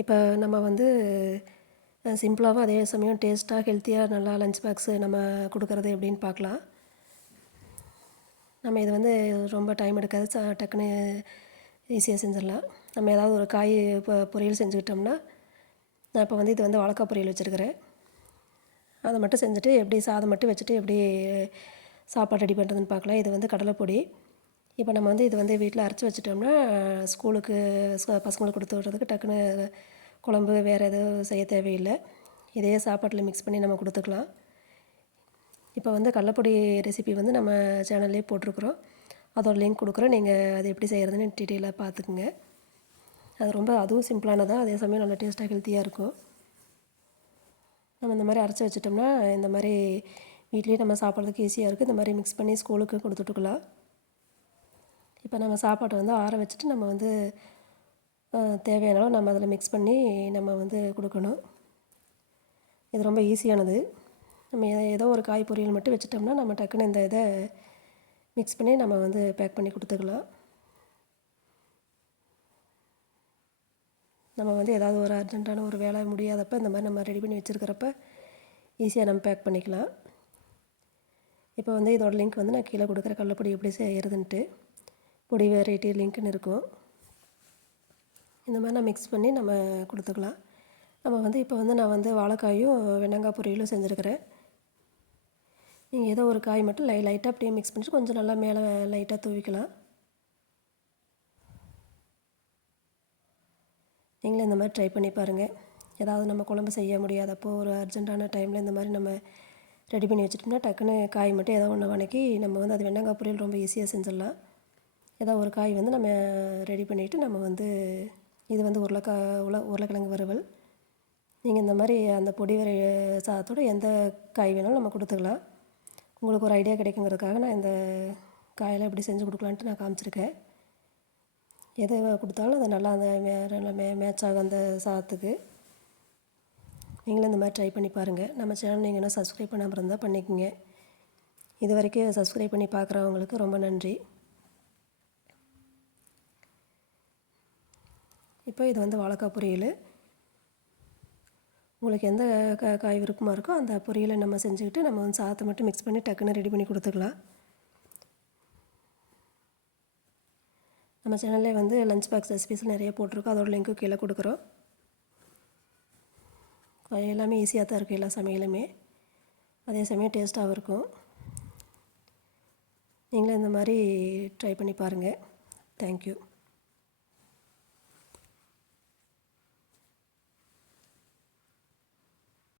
இப்போ நம்ம வந்து சிம்பிளாகவும் அதே சமயம் டேஸ்ட்டாக ஹெல்த்தியாக நல்லா லஞ்ச் பாக்ஸு நம்ம கொடுக்குறது எப்படின்னு பார்க்கலாம் நம்ம இது வந்து ரொம்ப டைம் எடுக்காது ச டக்குன்னு ஈஸியாக செஞ்சிடலாம். நம்ம ஏதாவது ஒரு காய் இப்போ பொரியல் செஞ்சுக்கிட்டோம்னா நான் இப்போ வந்து இது வந்து வாழைக்காய் பொரியல் வச்சுருக்கிறேன். அதை மட்டும் செஞ்சுட்டு எப்படி சாதம் மட்டும் வச்சுட்டு எப்படி சாப்பாடு ரெடி பண்ணுறதுன்னு பார்க்கலாம் இது வந்து கடலைப்பொடி. இப்போ நம்ம வந்து இது வந்து வீட்டில் அரைச்சி வச்சுட்டோம்னா ஸ்கூலுக்கு பசங்களுக்கு கொடுத்து விட்றதுக்கு டக்குன்னு குழம்பு வேறு எதுவும் செய்ய தேவையில்லை. இதே சாப்பாட்டில் மிக்ஸ் பண்ணி நம்ம கொடுத்துக்கலாம். இப்போ வந்து கடலப்பொடி ரெசிபி வந்து நம்ம சேனல்லே போட்டிருக்குறோம். அதோட லிங்க் கொடுக்குறோம். நீங்கள் அது எப்படி செய்கிறதுன்னு டீட்டெயிலாக பார்த்துக்குங்க. அது ரொம்ப அதுவும் சிம்பிளானதான் அதே சமயம் நல்லா டேஸ்ட்டாக ஹெல்த்தியாக இருக்கும். நம்ம இந்த மாதிரி அரைச்சி வச்சிட்டோம்னா இந்த மாதிரி வீட்லேயே நம்ம சாப்பிட்றதுக்கு ஈஸியாக இருக்குது இந்த மாதிரி மிக்ஸ் பண்ணி ஸ்கூலுக்கு கொடுத்துட்டுக்கலாம். இப்போ நம்ம சாப்பாட்டை வந்து ஆற வச்சுட்டு நம்ம வந்து தேவையான அளவு நம்ம அதில் மிக்ஸ் பண்ணி நம்ம வந்து கொடுக்கணும். இது ரொம்ப ஈஸியானது நம்ம ஏதோ ஒரு காய் பொரியல் மட்டும் வச்சுட்டோம்னா நம்ம டக்குன்னு இந்த இதை மிக்ஸ் பண்ணி நம்ம வந்து பேக் பண்ணி கொடுத்துக்கலாம். நம்ம வந்து ஏதாவது ஒரு அர்ஜென்ட்டான ஒரு வேலை முடியாதப்ப இந்த மாதிரி நம்ம ரெடி பண்ணி வச்சுருக்கிறப்ப ஈஸியாக நம்ம பேக் பண்ணிக்கலாம். இப்போ வந்து இதோட லிங்க் வந்து நான் கீழே கொடுக்குற கல்லப்பொடி எப்படி செய்யறதுன்ட்டு. பொடி வெரைட்டி லிங்க்னு இருக்கும். இந்த மாதிரி நான் மிக்ஸ் பண்ணி நம்ம கொடுத்துக்கலாம். நம்ம வந்து இப்போ வந்து நான் வந்து வாழைக்காயும் வெண்ணங்காய் பொரியலும் செஞ்சுருக்கிறேன். நீங்கள் ஏதோ ஒரு காய் மட்டும் லை லைட்டாக அப்படியே மிக்ஸ் பண்ணிட்டு கொஞ்சம் நல்லா மேலே லைட்டாக தூவிக்கலாம். நீங்களும் இந்த மாதிரி ட்ரை பண்ணி பாருங்கள் ஏதாவது நம்ம குழம்பு செய்ய முடியாதப்போ ஒரு அர்ஜெண்ட்டான டைமில் இந்த மாதிரி நம்ம ரெடி பண்ணி வச்சுட்டோம்னா டக்குன்னு காய் மட்டும் ஏதோ ஒன்று வணக்கி நம்ம வந்து அது வெண்ணங்காய் பொரியல் ரொம்ப ஈஸியாக செஞ்சிடலாம். ஏதோ ஒரு காய் வந்து நம்ம ரெடி பண்ணிவிட்டு நம்ம வந்து இது வந்து உருளைக்காய் உருளை உருளைக்கிழங்கு வறுவல். நீங்கள் இந்த மாதிரி அந்த பொடி வரை சாதத்தோட எந்த காய் வேணாலும் நம்ம கொடுத்துக்கலாம். உங்களுக்கு ஒரு ஐடியா கிடைக்குங்கிறதுக்காக நான் இந்த காயெல்லாம் எப்படி செஞ்சு கொடுக்கலான்ட்டு நான் காமிச்சிருக்கேன். எது கொடுத்தாலும் அது நல்லா அந்த மே மே மேட்ச் ஆகும் அந்த சாதத்துக்கு. நீங்களும் இந்த மாதிரி ட்ரை பண்ணி பாருங்கள் நம்ம சேனல் நீங்கள் இன்னும் சப்ஸ்கிரைப் பண்ணாமல் இருந்தால் பண்ணிக்கோங்க. இது வரைக்கும் சப்ஸ்கிரைப் பண்ணி பார்க்குறவங்களுக்கு ரொம்ப நன்றி. இப்போ இது வந்து வாழைக்காய் பொரியல். உங்களுக்கு எந்த கா காய் விருப்பமாக இருக்கோ அந்த பொரியலை நம்ம செஞ்சுக்கிட்டு நம்ம வந்து சாதத்தை மட்டும் மிக்ஸ் பண்ணி டக்குன்னு ரெடி பண்ணி கொடுத்துக்கலாம். நம்ம சேனல்லே வந்து லஞ்ச் பாக்ஸ் ரெசிபிஸ் நிறைய போட்டிருக்கோம். அதோட லிங்க்கு கீழே கொடுக்குறோம். எல்லாமே ஈஸியாக தான் இருக்குது எல்லா சமையலுமே. அதே சமயம் டேஸ்ட்டாகவும் இருக்கும். நீங்களும் இந்த மாதிரி ட்ரை பண்ணி பாருங்கள் தேங்க்யூ